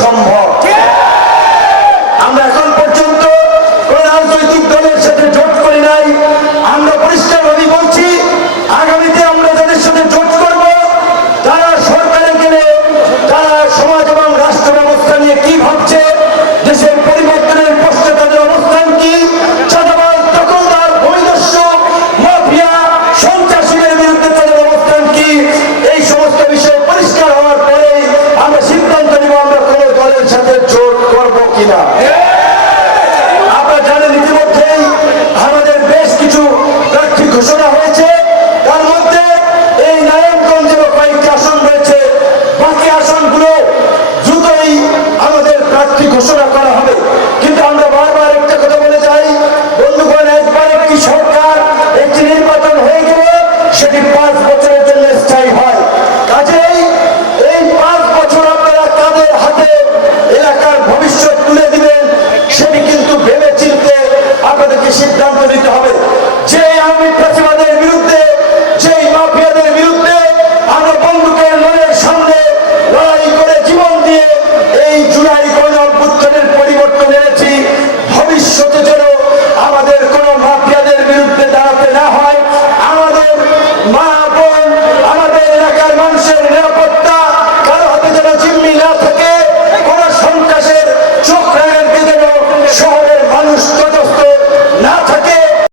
সম্ভব। আমরা এখন পর্যন্ত কোন রাজনৈতিক দলের সাথে জোট করি নাই। আমরা পরিষ্কারভাবে বলছি, আগামীতে আমরা যাদের সাথে জোট করব, তারা সরকারে গেলে তারা সমাজ এবং রাষ্ট্র ব্যবস্থা নিয়ে কি ভাবছে, দেশের পরিবর্তনের প্রশ্নে তাদের অবস্থান কি, চাঁদাবাজ, দখলদার, বৈদস্যু, মাফিয়া, সন্ত্রাসীদের বিরুদ্ধে তাদের অবস্থান কি, এই সমস্ত বিষয় পরিষ্কার হওয়ার পরেই আমরা সিদ্ধান্ত নিব আমরা কোন দলের সাথে জোট করব কিনা।